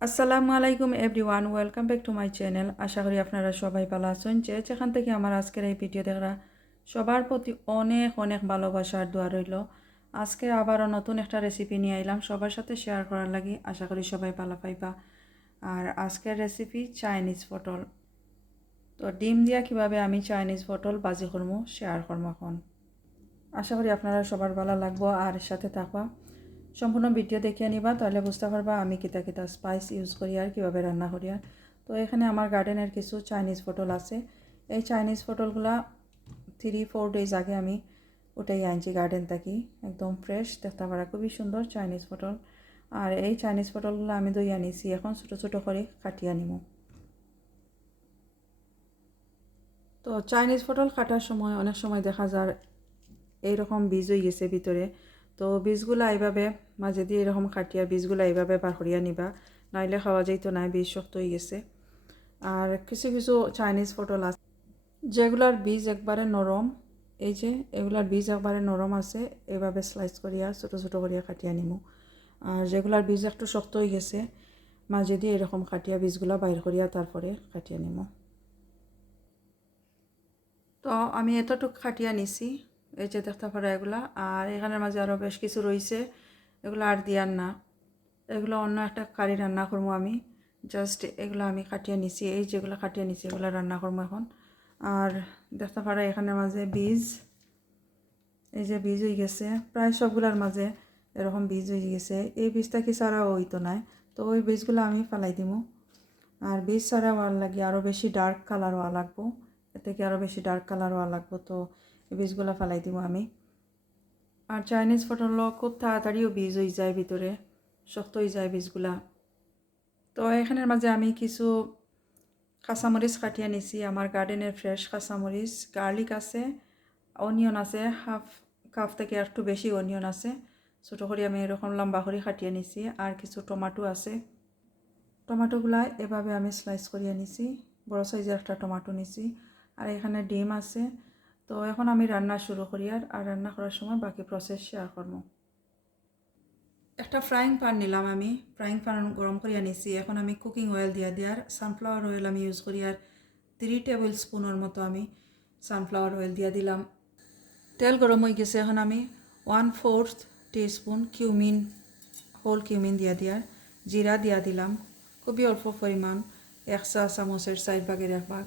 আসসালামু আলাইকুম everyone, welcome back to my channel. আশা করি আপনারা সবাই ভালো আছেন। যেখান থেকে আমার আজকের এই ভিডিও দেখা সবার প্রতি অনেক অনেক ভালোবাসার দোয়া রইল। আজকে আবারও নতুন একটা রেসিপি নিয়ে এলাম সবার সাথে শেয়ার করার লাগি। আশা করি সবাই ভালো পাইবা। আর আজকের রেসিপি চাইনিজ পটল। তো ডিম দিয়া কিভাবে আমি চাইনিজ পটল ভাজি করবো শেয়ার করবো এখন। আশা করি আপনারা সবার ভালো লাগবো আর সাথে থাকবা। সম্পূর্ণ ভিডিও দেখিয়ে নিবা, তাহলে বুঝতে পারবা আমি কিতা কিতা স্পাইস ইউজ করি আর কীভাবে রান্না করি। আর তো এখানে আমার গার্ডেনের কিছু চাইনিজ পটল আছে। এই চাইনিজ পটলগুলা 3-4 ডেজ আগে আমি ওটাই আনছি গার্ডেন থেকে, একদম ফ্রেশ দেখতে পারা, খুবই সুন্দর চাইনিজ পটল। আর এই চাইনিজ পটলগুলো আমি দই আনিছি, এখন ছোটো ছোটো করে কাটিয়ে নিব। তো চাইনিজ পটল কাটার সময় অনেক সময় দেখা যায় এইরকম বীজ হয়ে গেছে ভিতরে। তো বীজগুলো এইভাবে মাঝে দিয়ে এরকম কাটিয়া বীজগুলো এইভাবে বার করিয়া নিবা, নাইলে খাওয়া যাইতো না, বীজ শক্ত হয়ে গেছে। আর কিছু কিছু চাইনিজ পটল আছে যেগুলার বীজ একবারে নরম, এই যে এগুলার বীজ একবারে নরম আছে, এভাবে স্লাইস করিয়া ছোটো ছোটো করিয়া কাটিয়া নিমু। আর যেগুলার বীজ একটু শক্ত হয়ে গেছে মাঝে দিয়ে এরকম কাটিয়া বীজগুলো বাইর করিয়া তারপরে কাটিয়া নিমু। তো আমি এতটুকু কাটিয়া নিছি, এই যে দেখতে পারা এগুলা। আর এখানের মাঝে আরও বেশ কিছু রয়েছে, এগুলো আর দিয়ার না, এগুলো অন্য একটা কারি রান্না করবো আমি। জাস্ট এগুলো আমি কাটিয়ে নিছি, এই যেগুলো কাটিয়ে নিছি এগুলো রান্না করবো এখন। আর দেখতে পারা এখানের মাঝে বীজ, এই যে বীজ হয়ে গেছে প্রায় সবগুলার মাঝে এরকম বীজ হয়ে গেছে। এই বীজটা কি ছাড়াও হইতো নাই, তো ওই বীজগুলো আমি ফেলাই দিব। আর বীজ ছাড়া হওয়ার লাগে আরও বেশি ডার্ক কালার হওয়া লাগবো, এর থেকে আরও বেশি ডার্ক কালার হওয়া লাগবো, তো এই বীজগুলো ফেলাই দিব আমি। আর চাইনিজ পটল খুব তাড়াতাড়িও বীজ হয়ে যায় ভিতরে, শক্ত হয়ে যায় বীজগুলা। তো এখানের মাঝে আমি কিছু কাঁচামরিচ কাটিয়ে নিছি, আমার গার্ডেনের ফ্রেশ কাঁচামরিচ, গার্লিক আছে, অনিয়ন আছে, হাফ কাপ থেকে একটু বেশি অনিয়ন আছে, ছোটো করে আমি এরকম লম্বা করে কাটিয়ে নিছি। আর কিছু টমাটো আছে, টমাটোগুলা এভাবে আমি স্লাইস করিয়ে নিছি, বড় সাইজের একটা টমাটো নিছি। আর এখানে ডিম আছে। তো এখন আমি রান্না শুরু করি, আর রান্না করার সময় বাকি প্রসেস শেয়ার করবো। একটা ফ্রাইং প্যান নিলাম আমি, ফ্রাইং প্যান গরম করিয়া নিছি। এখন আমি কুকিং অয়েল দিয়ার সানফ্লাওয়ার অয়েল আমি ইউজ করি, আর 3 টেবিল স্পুনের মতো আমি সানফ্লাওয়ার অয়েল দিয়া দিলাম। তেল গরম হয়ে গেছে, এখন আমি 1/4 টিস্পুন কিউমিন, হোল কিউমিন দিয়ার জিরা দিয়া দিলাম, খুবই অল্প পরিমাণ, 1 চা চামচের 4 ভাগের 1 ভাগ,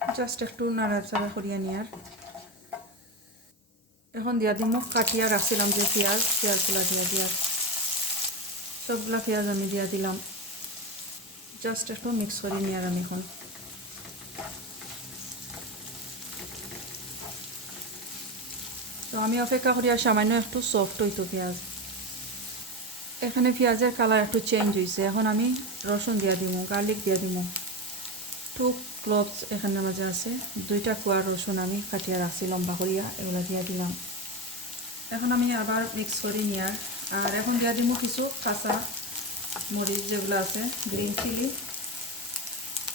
জাস্ট একটু নাড়াচাড়া করিয়া নিয়ার। এখন দিয়া দিম কাটিয়া রাখছিলাম যে পেঁয়াজগুলা দিয়ার সবগুলা পেঁয়াজ আমি দিয়া দিলাম, জাস্ট একটু মিক্স করে নিয়ার আমি এখন। তো আমি অপেক্ষা করি আর সামান্য একটু সফট হইতো পেঁয়াজ। এখানে পেঁয়াজের কালার একটু চেঞ্জ হয়েছে, এখন আমি রসুন দিয়া দিব, গার্লিক দিয়া দিব। 2 ক্লোভস এখানের মাঝে আছে, 2টা কোয়া রসুন আমি কাটিয়া রাখছি লম্বা করিয়া, এগুলো দিয়া দিলাম। এখন আমি আবার মিক্স করে নিয়ার। আর এখন দিয়া দিব কিছু কাঁচা মরিচ যেগুলো আছে, গ্রিন চিলি,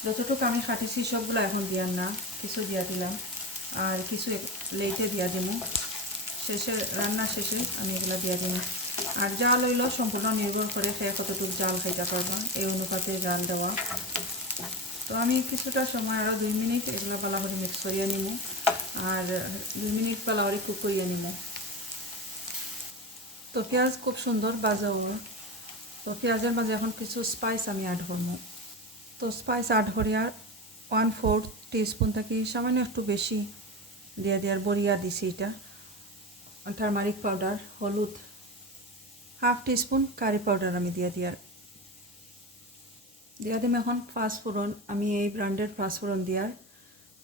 যতটুকু আমি কাটিছি সবগুলো এখন দিয়ার না, কিছু দিয়া দিলাম। আর কিছু লেটে দিয়া দিব, শেষে রান্না শেষে আমি এগুলো দিয়া দিব। আর জাল হইল সম্পূর্ণ নির্ভর করে খেয়ে কতটুকু জাল খাইতে পারবা, এই অনুপাতে জাল দেওয়া। তো আমি কিছুটা সময় আরও 2 মিনিট এগুলো পালা করে মিক্স করিয়া নিব, আর 2 মিনিট পালা করে কুক করিয়া নিব। তো পেঁয়াজ খুব সুন্দর ভাজা হয়। তো পেঁয়াজের মাঝে এখন কিছু স্পাইস আমি অ্যাড করবো। তো স্পাইস অ্যাড করিয়া 1/4 টিস্পুন থেকে সামান্য একটু বেশি দেওয়ার বড়িয়া দিছি, এটা টারমারিক পাউডার, হলুদ, 1/2 টিস্পুন কারি পাউডার আমি দিয়া দিম। এখন পাঁচফোড়ন, আমি এই ব্র্যান্ডের পাঁচফোড়ন দিয়ার,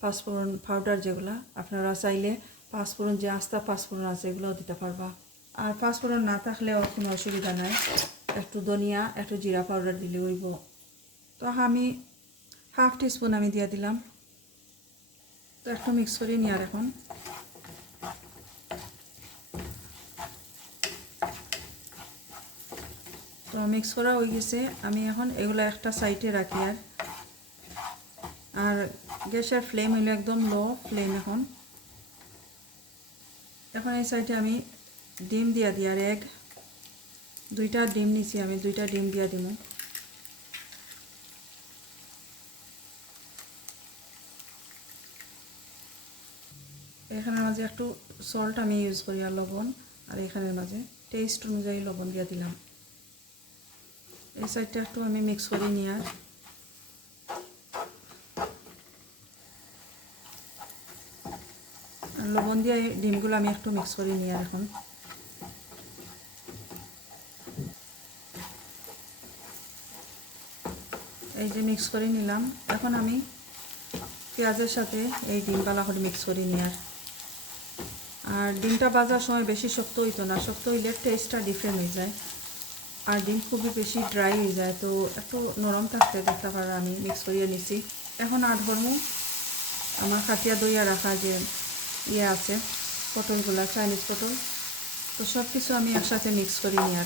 পাঁচফোড়ন পাউডার যেগুলা, আপনারা চাইলে পাঁচফোড়ন যে আস্তা পাঁচফোড়ন আছে এগুলোও দিতে পারবা। আর পাঁচফোড়ন না থাকলেও কোনো অসুবিধা নাই, একটু ধনিয়া একটু জিরা পাউডার দিলে হইব। তো আমি 1/2 টিস্পুন আমি দিয়া দিলাম। তো একটু মিক্স করে নিয়ার এখন। তো মিক্স করা হয়ে গেছে, আমি এখন এগুলো একটা সাইডে রাখি। আর গ্যাসের ফ্লেম হইলো একদম লো ফ্লেম। এখন এই সাইডে আমি ডিম দিয়া আর 2টা ডিম নিছি, আমি 2টা ডিম দিয়া দিব। এখানের মাঝে একটু সল্ট আমি ইউজ করি আর লবণ, আর এখানের মাঝে টেস্ট অনুযায়ী লবণ দিয়ে দিলাম। এই সাইডটা একটু আমি মিক্স করে নিয়ে আর লবণ দিয়ে ডিমগুলো আমি একটু মিক্স করে নিয়ে এখন এই যে মিক্স করে নিলাম। এখন আমি পেঁয়াজের সাথে এই ডিম বালা করে মিক্স করে নিয়ে আর ডিমটা ভাজার সময় বেশি শক্ত হইতো না, শক্ত হইলে টেস্টটা ডিফারেন্ট হয়ে যায় আর ডিম খুবই বেশি ড্রাই হয়ে যায়, তো একটু নরম থাকতে দেখতে পারে আমি মিক্স করিয়ে নিছি। এখন আট করবো আমার কাটিয়া দইয়া রাখা যে আছে পটলগুলা, চাইনিজ পটল, তো সব কিছু আমি একসাথে মিক্স করি নিই।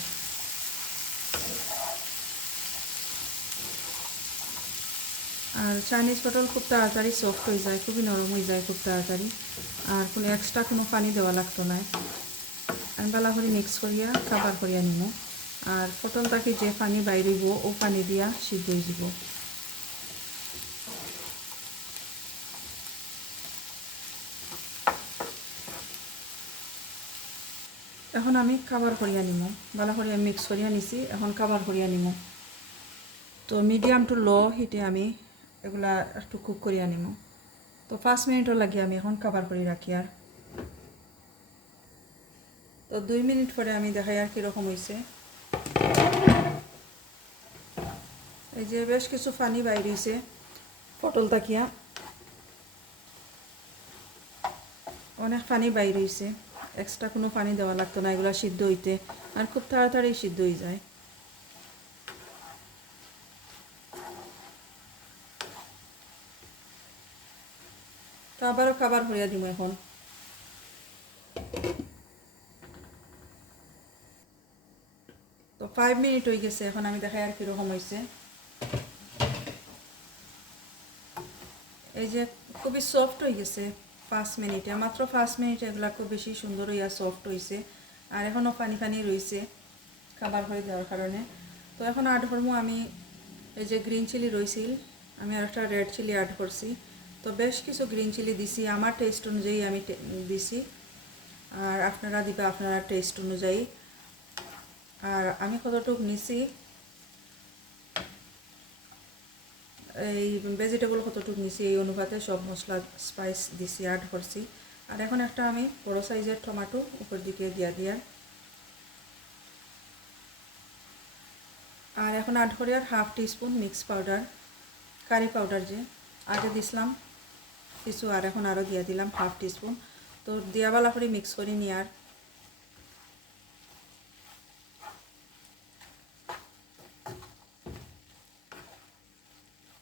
আর চাইনিজ পটল খুব তাড়াতাড়ি সফট হয়ে যায়, খুবই নরম হয়ে যায় খুব তাড়াতাড়ি, আর কোনো এক্সট্রা কোনো পানি দেওয়া লাগতো না। আমি ভালো করে মিক্স করিয়া কাবার করিয়া নিব, আর পটলটাকে যে পানি বাইরিব ও পানি দিয়া সিদ্ধ হয়ে যাব। এখন আমি কাবার করিয়া নিব, ভালো করে মিক্স করিয়া নিছি, এখন কাবার করিয়া নিব। তো মিডিয়াম টু লো হিটে আমি এগুলা একটু কুক করিয়া নিব। তো 5 মিনিটও লাগে আমি এখন কাবার করে রাখি। আর তো 2 মিনিট পরে আমি দেখাই আর কীরকম হয়েছে। এই যে বেশ কিছু পানি বাইর হয়েছে পটল তাকিয়া, অনেক পানি বাইর হয়েছে, এক্সট্রা কোনো পানি দেওয়া লাগতো না এগুলো সিদ্ধ হইতে, আর খুব তাড়াতাড়ি সিদ্ধ হয়ে যায়। তো আবারও খাবার হইয়া দিব এখন। তো 5 মিনিট হয়ে গেছে, এখন আমি দেখাই আর কীরকম হয়েছে। এই যে খুবই সফট হয়ে গেছে 5 মিনিটে, মাত্র 5 মিনিটে এগুলা খুব বেশি সুন্দর হইয়া সফট হয়েছে, আর এখনও পানি পানি রয়েছে খাবার হয়ে দেওয়ার কারণে। তো এখন অ্যাড করবো আমি এই যে গ্রিন চিলি রয়েছিল, আমি আর একটা রেড চিলি অ্যাড করছি। তো বেশ কিছু গ্রিন চিলি দিছি, আমার টেস্ট অনুযায়ী আমি দিছি, আর আপনারা দিবা আপনারা টেস্ট অনুযায়ী। আর আমি কতটুকু নিছি এই ভেজিটেবল কতটুকু নিছি এই অনুপাতে সব মশলা স্পাইস দিছি অ্যাড করছি। আর এখন একটা আমি বড় সাইজের টমেটো উপর দিকে দিয়া আর এখন অ্যাড করি আর half teaspoon mix powder, curry powder যে আগে দিছিলাম কিছু, আর এখন আরও দিয়া দিলাম হাফ টিস্পুন। তো দিয়া বালা করে মিক্স করি নি। আর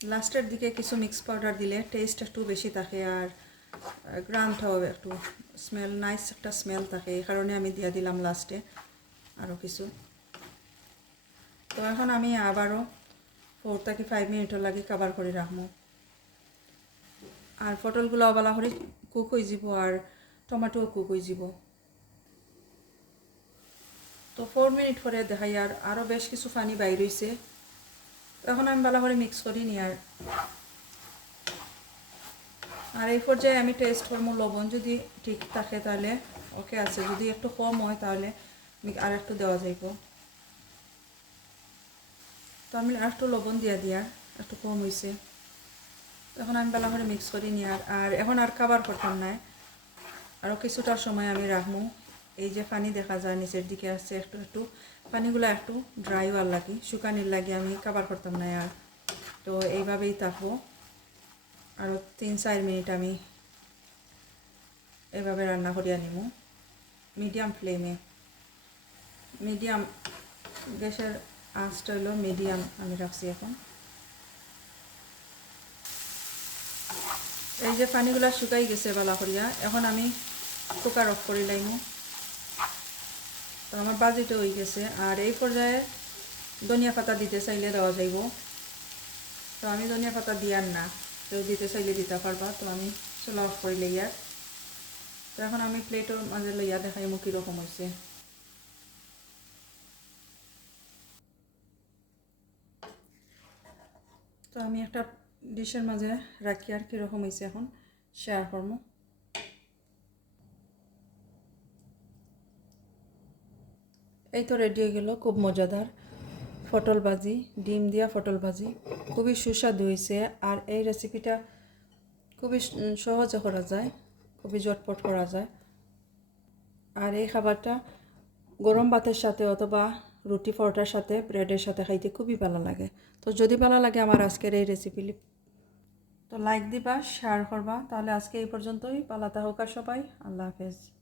লাস্টের দিকে কিছু মিক্স পাউডার দিলে টেস্ট একটু বেশি থাকে, আর গ্রানটাও একটু স্মেল নাইস একটা স্মেল থাকে, এই কারণে আমি দিয়া দিলাম লাস্টে আরও কিছু। তো এখন আমি আবারও 4 থেকে 5 মিনিটও লাগে কাবার করে রাখবো, আর পটলগুলো বালা করে কুক হয়ে যাব, আর টমেটোও কুক হয়ে যাব। তো 4 মিনিট পরে দেখাই আর আরও বেশ কিছু পানি বাইর হয়েছে। এখন আমি ভালো করে মিক্স করি নি। আর এই পর্যায়ে আমি টেস্ট করবো লবণ, যদি ঠিক থাকে তাহলে ওকে আছে, যদি একটু কম হয় তাহলে আর একটু দেওয়া যাইব। তো আমি আর একটু লবণ দিয়া একটু কম হয়েছে। এখন আমি ভালো করে মিক্স করি নি। আর এখন আর খাবার করতাম না, আরও কিছুটার সময় আমি রাখবো। এই যে পানি দেখা যায় নিচের দিকে আসছে একটু একটু, পানিগুলো একটু ড্রাই হওয়ার লাগে, শুকানির লাগে আমি খাবার করতাম না। আর তো এইভাবেই থাকবো আরও 3-4 মিনিট আমি এভাবে রান্না করিয়া নিব মিডিয়াম ফ্লেমে। মিডিয়াম গ্যাসের আঁচটা হলো মিডিয়াম আমি রাখছি। এখন এই যে পানিগুলা শুকাই গেছে ভালো করিয়া, এখন আমি কুকার অফ করে লাইম। তো আমার বাজিটা হয়ে গেছে, আর এই পর্যায়ে ধনিয়া পাতা দিতে চাইলে দেওয়া যাইব। তো আমি ধনিয়া পাতা দিয়ার না, কেউ দিতে চাইলে দিতে পারবা। তো আমি চুলা অফ করে লইয়া, তো এখন আমি প্লেটের মাঝে লইয়া দেখাইমু কীরকম হয়েছে। তো আমি একটা ডিশের মাঝে রাখি আর কীরকম হয়েছে এখন শেয়ার করবো। এই তো রেডি হয়ে গেল খুব মজাদার পটল ভাজি, ডিম দিয়া পটল ভাজি। খুবই সুস্বাদু হয়েছে। আর এই রেসিপিটা খুবই সহজে করা যায়, খুবই ঝটপট করা যায়। আর এই খাবারটা গরম ভাতের সাথে অথবা রুটি পরোটার সাথে ব্রেডের সাথে খাইতে খুবই ভালো লাগে। তো যদি ভালো লাগে আমার আজকের এই রেসিপি, তো লাইক দিবা, শেয়ার করবা। তাহলে আজকে এই পর্যন্তই। ভালো থাকুক সবাই। আল্লাহ হাফেজ।